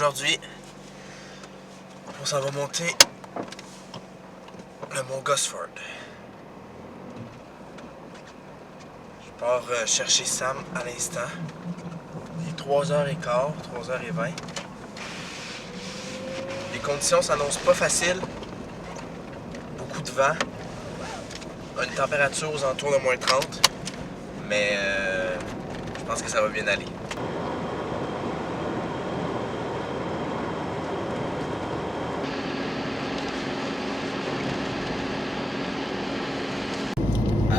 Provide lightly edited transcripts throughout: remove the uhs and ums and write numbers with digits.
Aujourd'hui, on s'en va monter le mont Gosford. Je pars chercher Sam à l'instant. Il est 3h15, 3h20. Les conditions s'annoncent pas faciles. Beaucoup de vent. Une température aux alentours de moins 30. Mais je pense que ça va bien aller.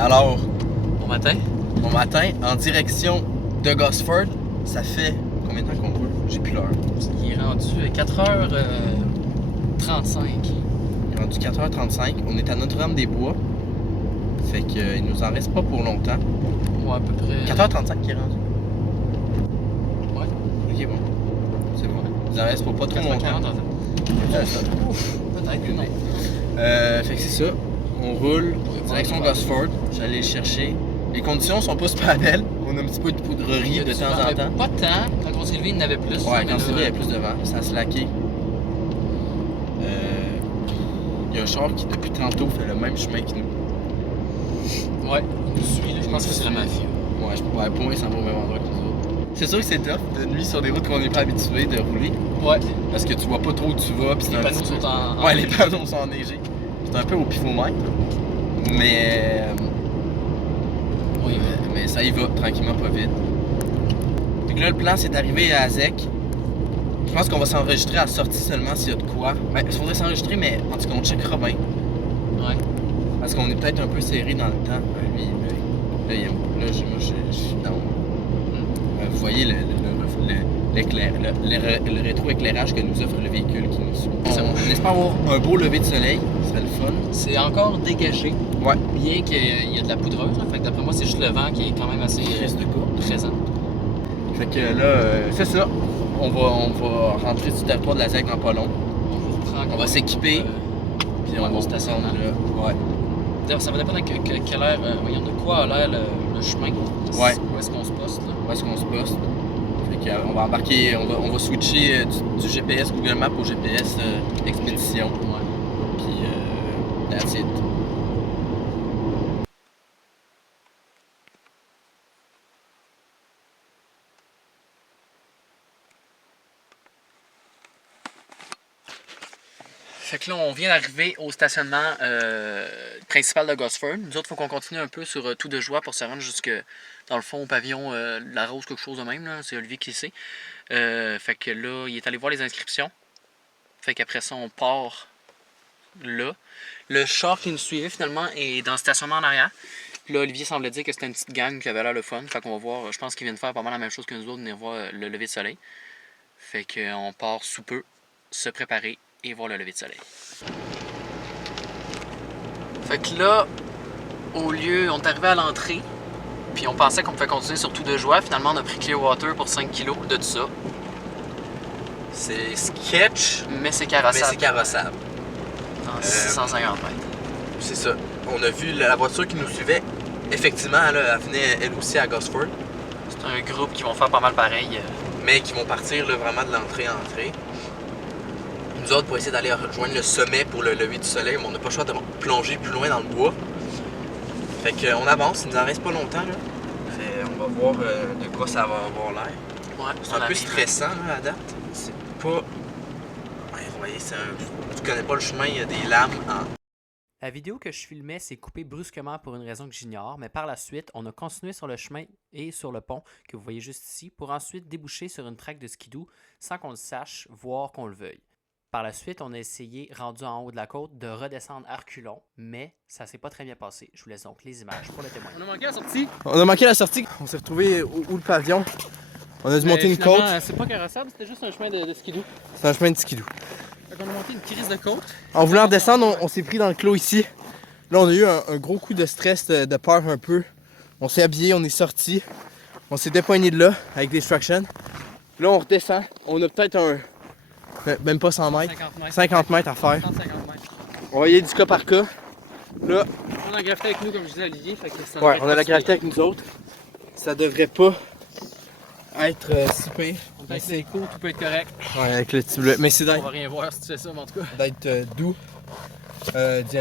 Alors, bon matin, en direction de Gosford. Ça fait combien de temps qu'on roule? J'ai plus l'heure. Il est rendu 4h35. Il est rendu 4h35. On est à Notre-Dame-des-Bois. Fait qu'il nous en reste pas pour longtemps. Ouais, à peu près. 4h35 qui est rendu. Ouais. Ok, bon. C'est bon. Il nous en reste pour pas trop longtemps. Peut-être, non. Fait que c'est ça. On roule direction Gosford. J'allais le chercher. Les conditions sont pas super belles. On a un petit peu de poudrerie de temps en temps. Pas tant. Quand on s'est levé, il y en avait plus. Ouais, quand on s'est levé, il y avait plus de vent. Ça a slacké. Il y a un char qui, depuis tantôt, fait le même chemin que nous. Ouais, il nous suit. Là. Je pense que c'est la mafia. Ouais, pour moi, il s'en va au même endroit que nous autres. C'est sûr que c'est tough de nuit sur des routes qu'on n'est pas habitué de rouler. Ouais. Parce que tu vois pas trop où tu vas. Les panneaux sont en. Ouais, les panneaux sont enneigés. C'est un peu au pivomètre. Mais. Oui, mais ça y va, tranquillement, pas vite. Donc là, le plan, c'est d'arriver à Azek. Je pense qu'on va s'enregistrer à la sortie seulement s'il y a de quoi. Ben, il faudrait s'enregistrer, mais en tout cas, on checkera bien. Ouais. Parce qu'on est peut-être un peu serré dans le temps. Lui, là, moi, je suis dans. Vous voyez le rétro-éclairage que nous offre le véhicule qui nous suit. On espère avoir un beau lever de soleil, ça serait le fun. C'est encore dégagé. Ouais. Bien qu'il y a de la poudreuse. Hein. Fait que d'après moi, c'est juste le vent qui est quand même assez présent. Fait que là, c'est ça. On va rentrer sur le territoire de la ZEC dans pas long. On va s'équiper. Puis on va stationner là. Ouais. D'ailleurs, ça va dépendre de quelle heure, voyons de quoi a l'air le chemin. Ouais. Où est-ce qu'on se poste là? Où est-ce qu'on se poste? Fait que, on va embarquer, on va switcher du GPS Google Maps au GPS Expédition. Ouais. Puis that's it. Fait que là, on vient d'arriver au stationnement principal de Gosford. Nous autres, il faut qu'on continue un peu sur Tout de Joie pour se rendre jusque, dans le fond, au pavillon La Rose, quelque chose de même. C'est Olivier qui le sait. Fait que là, il est allé voir les inscriptions. Fait qu'après ça, on part là. Le char qui nous suivait, finalement, est dans le stationnement en arrière. Puis là, Olivier semblait dire que c'était une petite gang qui avait l'air le fun. Fait qu'on va voir, je pense qu'ils viennent faire pas mal la même chose que nous autres, venir voir le lever de soleil. Fait qu'on part sous peu, se préparer et voir le lever de soleil. Fait que là, au lieu, on est arrivé à l'entrée, puis on pensait qu'on pouvait continuer sur Tout de Joie. Finalement, on a pris Clearwater pour 5 kg de tout ça. C'est sketch, mais c'est carrossable. En 650 mètres. C'est ça. On a vu la voiture qui nous suivait. Effectivement, elle venait elle aussi à Gosford. C'est un groupe qui vont faire pas mal pareil. Mais qui vont partir là, vraiment de l'entrée en entrée. Nous autres, pour essayer d'aller rejoindre le sommet pour le lever du soleil, mais on n'a pas le choix de plonger plus loin dans le bois. Fait qu'on avance, il nous en reste pas longtemps. Là. On va voir de quoi ça va avoir l'air. Ouais, c'est un peu stressant là, à date. C'est pas... Ouais, vous voyez, tu connais pas le chemin, il y a des lames en... La vidéo que je filmais s'est coupée brusquement pour une raison que j'ignore, mais par la suite, on a continué sur le chemin et sur le pont que vous voyez juste ici pour ensuite déboucher sur une traque de skidoo sans qu'on le sache, voire qu'on le veuille. Par la suite, on a essayé, rendu en haut de la côte, de redescendre à reculons, mais ça s'est pas très bien passé. Je vous laisse donc les images pour le témoin. On a manqué la sortie. On a manqué la sortie. On s'est retrouvé où le pavillon. On a dû monter une côte. C'est pas carrossable, c'était juste un chemin de skidoo. C'est un chemin de skidoo. Fait qu'on a monté une crise de côte. En voulant redescendre, on s'est pris dans le clos ici. Là, on a eu un gros coup de stress, de peur un peu. On s'est habillé, on est sorti. On s'est dépoigné de là avec des Destruction. Là, on redescend. On a peut-être même pas 100 mètres. 50 mètres à faire. 50 mètres. On va y aller du cas par cas. Là. On a la gravité avec nous, comme je disais à Olivier. Fait que ça ouais, on a la gravité avec nous autres. Ça devrait pas être si pire. Avec les coups, tout peut être correct. Ouais, avec le petit bleu. Mais c'est On va rien voir si tu fais ça, mais en tout cas. d'être doux, d'y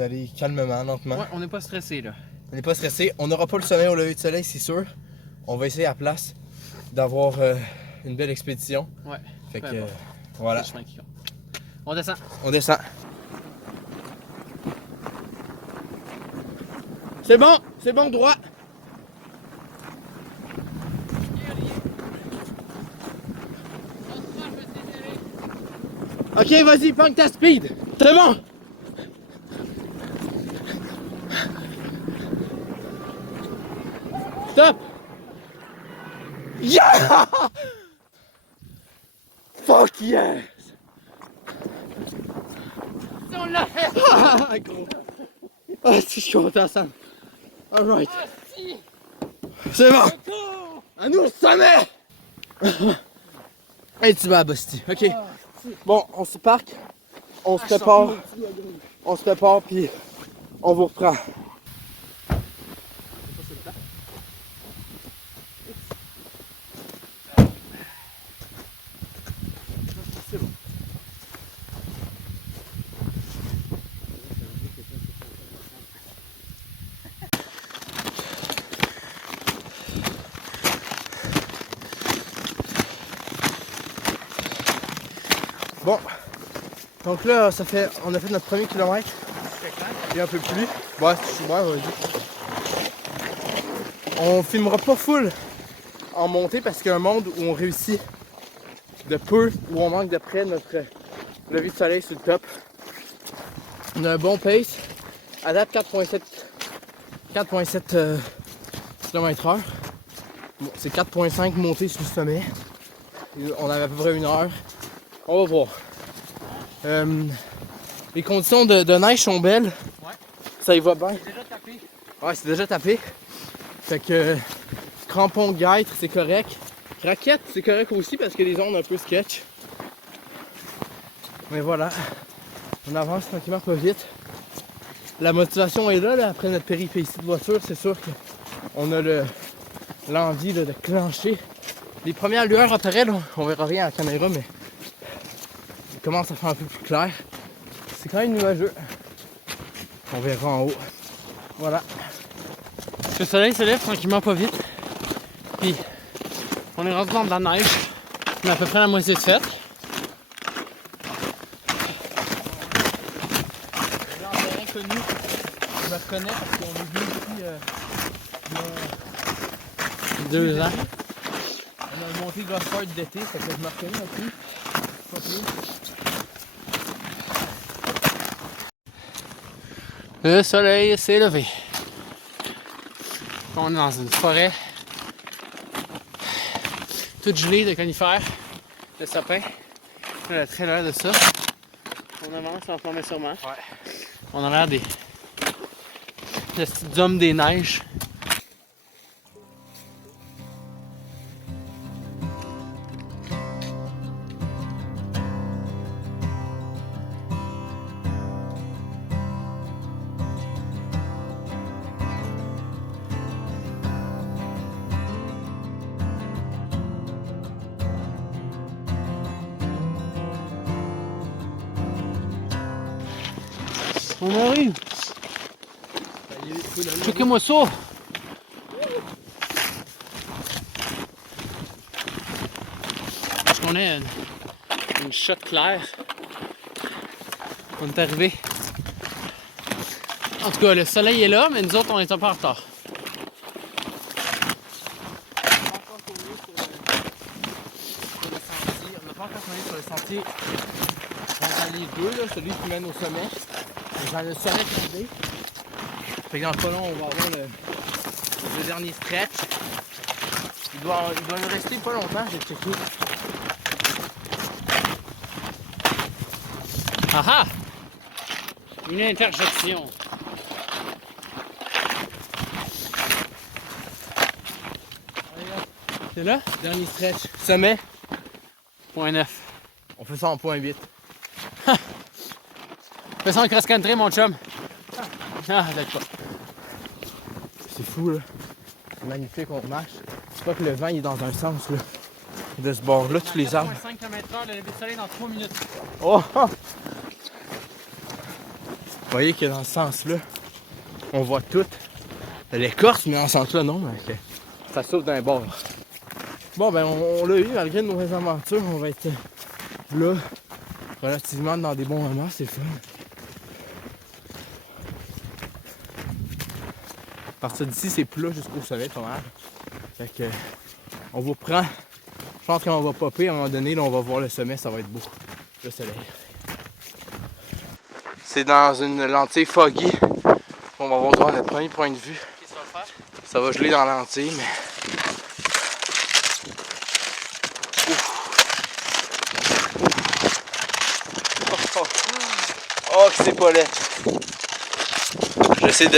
aller calmement, lentement. Ouais, on n'est pas stressé là. On n'est pas stressé. On n'aura pas le sommeil au lever du soleil, c'est sûr. On va essayer à la place d'avoir une belle expédition. Ouais. Fait que importe. voilà. C'est le chemin qui compte. On descend. On descend. C'est bon, droit. Ok, vas-y, punk ta speed. C'est bon. Stop. Yeah! Fuck yes! On l'a fait! Ah, gros. Ah, si je suis content, Sam. Alright. C'est bon. À nous, le sommet! Hey, tu vas, Bosti. Ok. Bon, on se parque. On se prépare, puis on vous reprend. Bon, donc là, on a fait notre premier kilomètre. Et un peu plus. Ouais, je suis vas-y. On filmera pas full en montée parce qu'il y a un monde où on réussit de peu, où on manque de près notre lever de soleil sur le top. On a un bon pace. À date, 4.7 km/h. Bon, c'est 4.5 montées sur le sommet. On avait à peu près 1 heure. On va voir. Les conditions de neige sont belles. Ouais. Ça y va bien. C'est déjà tapé. Ouais, c'est déjà tapé. Fait que crampon guêtre, c'est correct. Raquette, c'est correct aussi parce que les ondes un peu sketch. Mais voilà. On avance tranquillement pas vite. La motivation est là, après notre péripétie de voiture. C'est sûr qu'on a l'envie de clencher. Les premières lueurs apparaissent, on verra rien à la caméra, mais il commence à faire un peu plus clair. C'est quand même nuageux. On verra en haut. Voilà. Le soleil se lève tranquillement pas vite. Puis on est rendu dans de la neige. On a à peu près la moitié de faite. Là, en terrain connu, je me reconnais parce qu'on est venu depuis 2 ans. on a monté Gosford d'été, fait que je me reconnais un peu. Pas plus. Le soleil s'est levé. On est dans une forêt toute gelée de conifères, de sapins. On a très l'air de ça. On avance lentement mais sûrement. Ouais. On a l'air des petits hommes des neiges. On arrive. Checkez-moi ça. Parce qu'on a une shot claire. On est arrivé. En tout cas, le soleil est là, mais nous autres, on est un peu en retard. On n'a pas encore tourné sur le sentier. On a les deux, là, celui qui mène au sommet. Dans le sommet tombé. Fait que dans pas long, on va avoir le dernier stretch. Il doit nous rester pas longtemps, j'ai checké. Ah ah! Une interjection. C'est là? Dernier stretch. Sommet. Point 9. On fait ça en point 8. Fais ça en cross-country, mon chum. Ah, d'accord. C'est fou là. C'est magnifique, on marche. Je crois que le vent il est dans un sens là. De ce bord-là, tous les arbres. 5 km/h, le lever de soleil dans 3 minutes. Oh! Vous voyez que dans ce sens-là, on voit tout. L'écorce, mais en ce sens-là, non. Mais ça sauve d'un bord. Bon, ben, on l'a eu, malgré nos aventures. On va être là, relativement dans des bons moments. C'est fun. À partir d'ici, c'est plat jusqu'au soleil, pas mal. Fait que, on vous prend. Je pense qu'on va popper à un moment donné, là, on va voir le sommet, ça va être beau. Le soleil. C'est dans une lentille foggy. On va voir notre premier point de vue. Qu'est-ce que tu vas faire? Ça va geler dans la lentille, mais. Oh, que c'est pas laid. J'essaie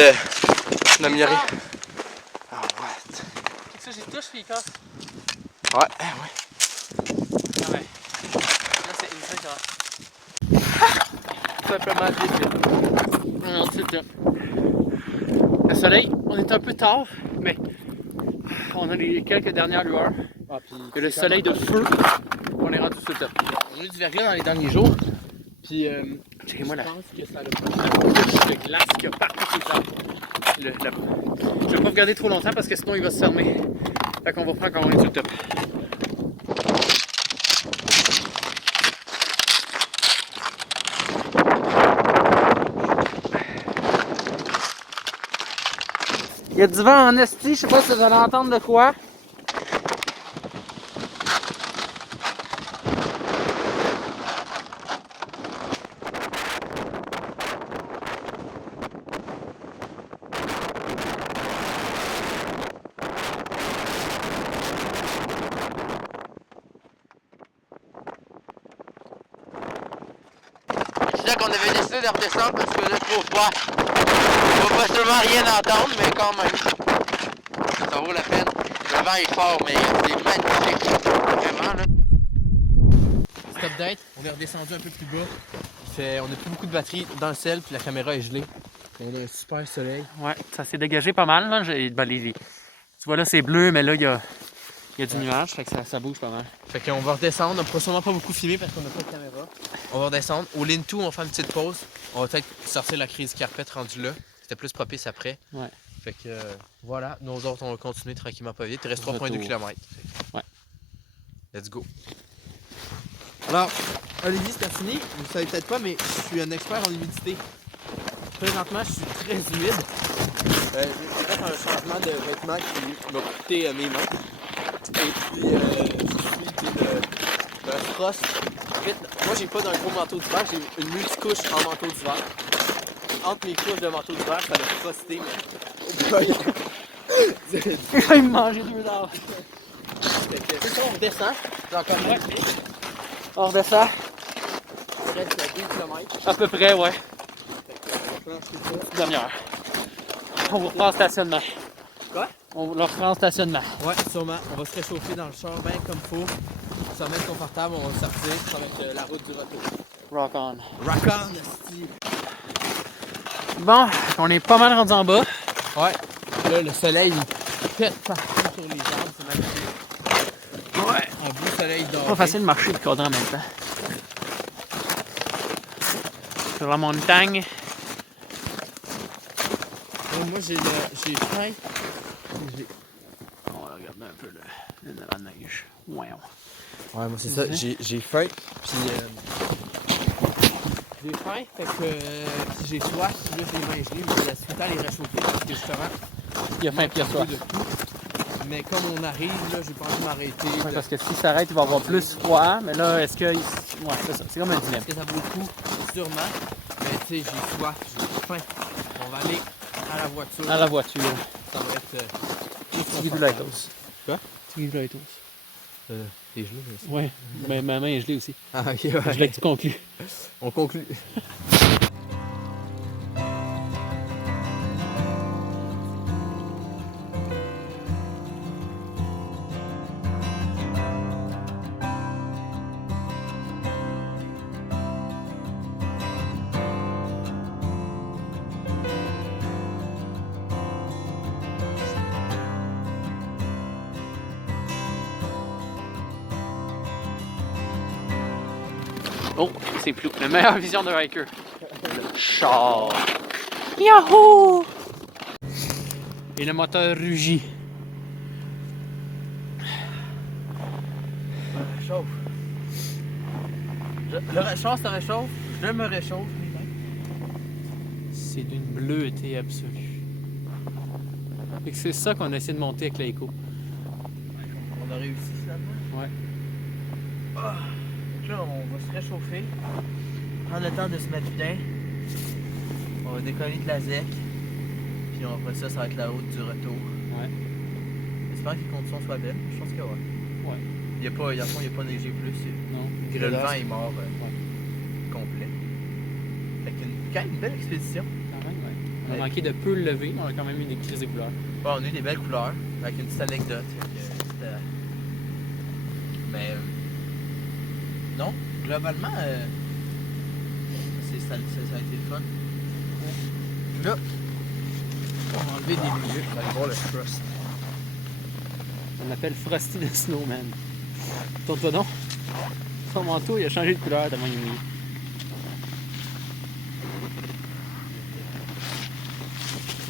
d'améliorer. Ah, what? Ça, j'ai touché les casses. Ouais, ouais. Ah ouais. Là, c'est une simplement vite. Non, c'est ça. Le soleil, on est un peu tard, mais on a les quelques dernières lueurs. Ah, puis, Et le soleil de feu, on est rendu sur le top. on a eu du verglas dans les derniers jours. Puis, Checkez-moi là. je pense que ça a Le glace qu'il y a partout sur le champ. Je vais pas regarder trop longtemps parce que sinon il va se fermer. Fait qu'on va prendre quand on est sur le top. Il y a du vent en esti, je sais pas si vous allez entendre de quoi. C'est là qu'on avait décidé de redescendre parce que là, trop froid. On va pas seulement rien entendre, mais quand même. Ça vaut la peine. Le vent est fort, mais c'est magnifique. Vraiment, là. Stop date, on est redescendu un peu plus bas. On a plus beaucoup de batterie dans le sel, puis la caméra est gelée. Il y a un super soleil. Ouais, ça s'est dégagé pas mal. Là. Tu vois là, c'est bleu, mais là, il y a du nuage, fait que ça bouge pas mal. Fait qu'on va redescendre, on ne pourra sûrement pas beaucoup filmer parce qu'on n'a pas de caméra. On va redescendre. Au Lean-to, on va faire une petite pause. On va peut-être sortir la crise carpette rendue là. C'était plus propice après. Ouais. Fait que voilà, nous autres, on va continuer tranquillement pas vite. Il reste 3,2 km. Ouais. Let's go. Alors, Olivier, c'est fini. Vous ne savez peut-être pas, mais je suis un expert en humidité. Présentement, je suis très humide. J'ai fait un changement de vêtements qui m'a coûté mes mains. Et puis, je suis d'un frost. En fait, moi, j'ai pas d'un gros manteau d'hiver, j'ai une multicouche en manteau d'hiver. Entre mes couches de manteau d'hiver, ça l'a frosté, mais. Je vais me manger 2 heures. C'est ça, on redescend. J'ai encore moins de vite. On redescend. Il reste 2 km. À peu près, ouais. Demi-heure. On vous reprend en stationnement. Quoi? On vous le reprend en stationnement. Ouais, sûrement. On va se réchauffer dans le char bien comme faut. Ça va être confortable, on va sortir. Ça va être la route du retour. Rock on. Rock on, esti. Bon, on est pas mal rendu en bas. Ouais. Là, le soleil, il pète partout sur les arbres. C'est magnifique. Ouais. Un beau soleil doré. Pas facile de marcher et de cadrer en même temps. Sur la montagne. Moi, j'ai faim. On va regarder un peu la neige. Wow. Ouais, moi, c'est ça. J'ai faim. Puis, j'ai faim. Fait que si j'ai soif, là, j'ai les mains gelées, mais la suite à les réchauffer parce que justement, Il y a faim, puis il y a un peu soif. de tout. Mais comme on arrive, là, j'ai pas envie de m'arrêter. Ouais, parce que s'il s'arrête, il va avoir plus froid. Mais là, est-ce que. Ouais, c'est ça. C'est comme un dilemme. Est-ce que ça vaut le coup? Sûrement. Mais tu sais, j'ai soif, j'ai faim. On va aller à la voiture. À la voiture. Ça va être. Tiggy du Lightos. Quoi? Tiggy du Lightos. T'es gelé, mais ça. Ouais, mais ma main est gelée aussi. Ah, ok, Je voulais que tu conclues. On conclut. Oh, c'est Plou. La meilleure vision de hiker. Le char. Yahoo! Et le moteur rugit. Je réchauffe. Le réchauffe, ça réchauffe. Je me réchauffe. C'est d'une bleuté absolue. Et c'est ça qu'on a essayé de monter avec l'Eiko. On a réussi finalement. Ouais. Donc là, on va se réchauffer. Prendre le temps de se mettre bien. On va décoller de la ZEC. Puis après ça, ça va être la route du retour. Ouais. J'espère que les conditions soient belles. Je pense que ouais. Ouais. Il n'y a pas neigé plus. Non. Puis le vent est mort complet. Fait quand même une belle expédition. Quand même, ouais. On a manqué de peu le lever, mais on a quand même eu des crises de couleurs. Bon, on a eu des belles couleurs. Avec une petite anecdote. Mais non, globalement, ça a été le fun. Là, on va enlever des milieux. On va aller voir le Frost. On l'appelle Frosty the Snowman. Tourne-toi donc. Son manteau, il a changé de couleur tellement il est mouillé.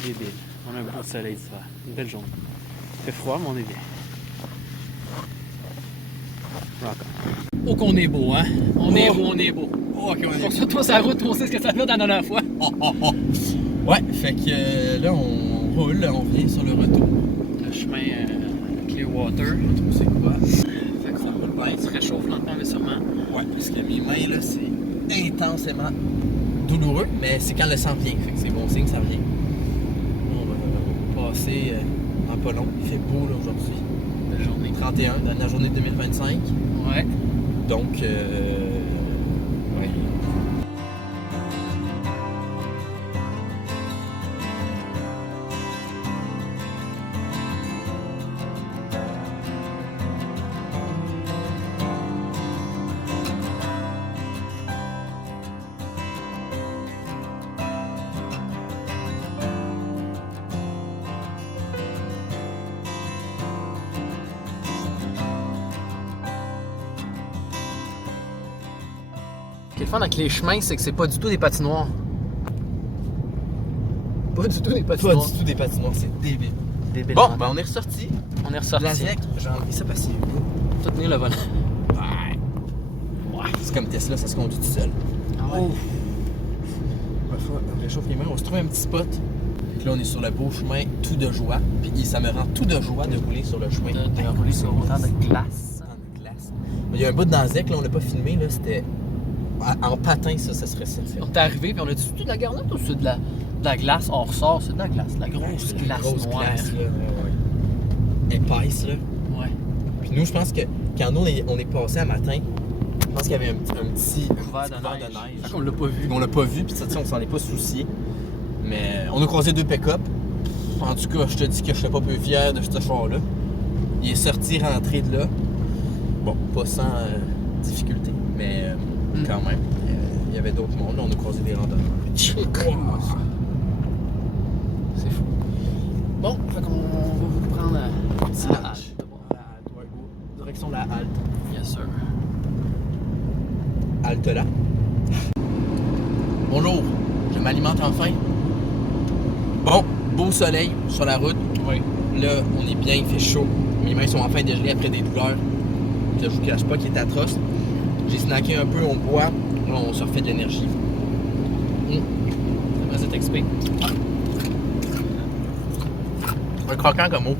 Débile. On a un beau soleil ce soir. Une belle journée. Il fait froid, mais on est bien. Rock on. Oh qu'on est beau, hein? On est beau, on est beau. Oh, ok, on est Pour ça, toi, sa route, on sait ce que ça fait la dernière fois. Ouais, fait que là, on roule, on vient sur le retour. Le chemin Clearwater. Je trouve c'est quoi. Fait que ça roule bien, il se réchauffe lentement, mais sûrement. Ouais, parce que mes mains, là, c'est intensément douloureux, mais c'est quand le sang vient, fait que c'est bon signe, ça vient. On va passer en pas long. Il fait beau, là, aujourd'hui. Belle journée. 31, dernière journée de 2025. Ouais. Donc, ouais. Ce qui est le fun avec les chemins, c'est que c'est pas du tout des patinoires. Pas du tout des Pas patinoires. du tout des patinoires, c'est débile. Débile. Bon, ben on est ressorti. On est ressorti. La ZEC, j'ai enlevé ça parce que c'est beau. Tout tenir le volant. Ouais. C'est comme Tesla, ça se conduit tout seul. Ah ouais. On réchauffe les mains, on se trouve un petit spot. Fait que là, on est sur le beau chemin tout de joie. Puis ça me rend tout de joie de rouler sur le chemin. De rouler sur autant de glace. En glace. Il y a un bout dans la ZEC, là, on l'a pas filmé, là, c'était. En patin, ça serait ça. On est arrivé puis on a dit c'est de la garnotte ou c'est de la glace? On ressort, c'est de la glace. De la grosse glace noire. Glace, là. Ouais. Épaisse, là. Ouais. Puis nous, je pense que quand nous, on est passé à matin, je pense qu'il y avait un petit Couvert de neige. Fait qu'on l'a pas vu. On l'a pas vu, puis ça, on s'en est pas soucié. Mais on a croisé 2 pick-up. En tout cas, je te dis que je suis pas peu fier de ce char-là. Il est sorti, rentré de là. Bon, pas sans difficulté, mais quand même. Il y avait d'autres mondes. Là, on a croisé des randonneurs. C'est fou. Bon, fait qu'on va vous prendre la halte. Direction la halte. Yes, sir. Halte là. Bonjour, je m'alimente enfin. Bon, beau soleil sur la route. Oui. Là, on est bien, il fait chaud. Mes mains sont enfin dégelées après des douleurs. Je vous cache pas qu'il est atroce. J'ai snacké un peu, on boit. Là, on se refait de l'énergie. Après cet XP. Un croquant comme eau.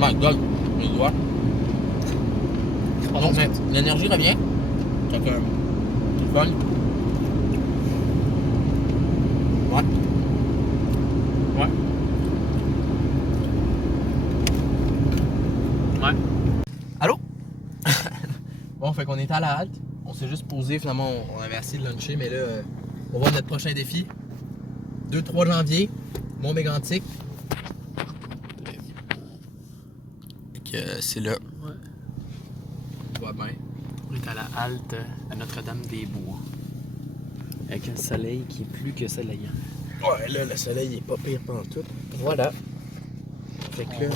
My God, mes doigts. Donc, mais l'énergie revient. Fait que, c'est fun. Ouais. Ouais. Ouais. Allô? Bon, fait qu'on est à la halte. On s'est juste posé, finalement, on avait assez de luncher, mais là, on va voir notre prochain défi. 2-3 janvier, Mont-Mégantic. Fait que c'est là. Ouais. Tout va bien. On est à la halte à Notre-Dame-des-Bois. Avec un soleil qui est plus que soleillant. Ouais, là, le soleil est pas pire pantoute. Voilà. Fait que là,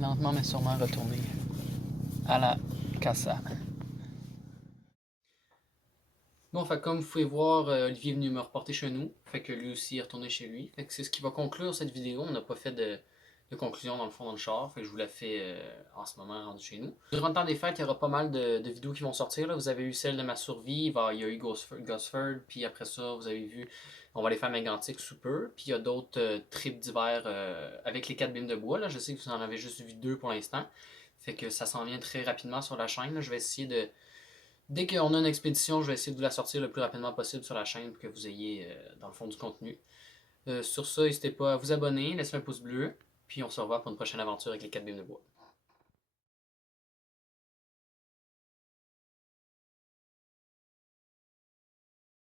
Lentement mais sûrement retourner à la Casa. Bon, fait comme vous pouvez voir, Olivier est venu me reporter chez nous. Fait que lui aussi est retourné chez lui. Fait que c'est ce qui va conclure cette vidéo. On n'a pas fait de conclusion dans le fond dans le char. Fait que je vous la fais en ce moment rendu chez nous. Durant le temps des fêtes, il y aura pas mal de vidéos qui vont sortir. Là. Vous avez eu celle de ma survie. Il y a eu Gosford. Puis après ça, vous avez vu, on va aller faire Mégantic sous peu. Puis il y a d'autres trips d'hiver avec les 4 bimes de bois. Là. Je sais que vous en avez juste vu 2 pour l'instant. Fait que ça s'en vient très rapidement sur la chaîne. Là. Je vais essayer de. Dès qu'on a une expédition, je vais essayer de vous la sortir le plus rapidement possible sur la chaîne pour que vous ayez, dans le fond, du contenu. Sur ça, n'hésitez pas à vous abonner, laisser un pouce bleu, puis on se revoit pour une prochaine aventure avec les 4 bimes de bois.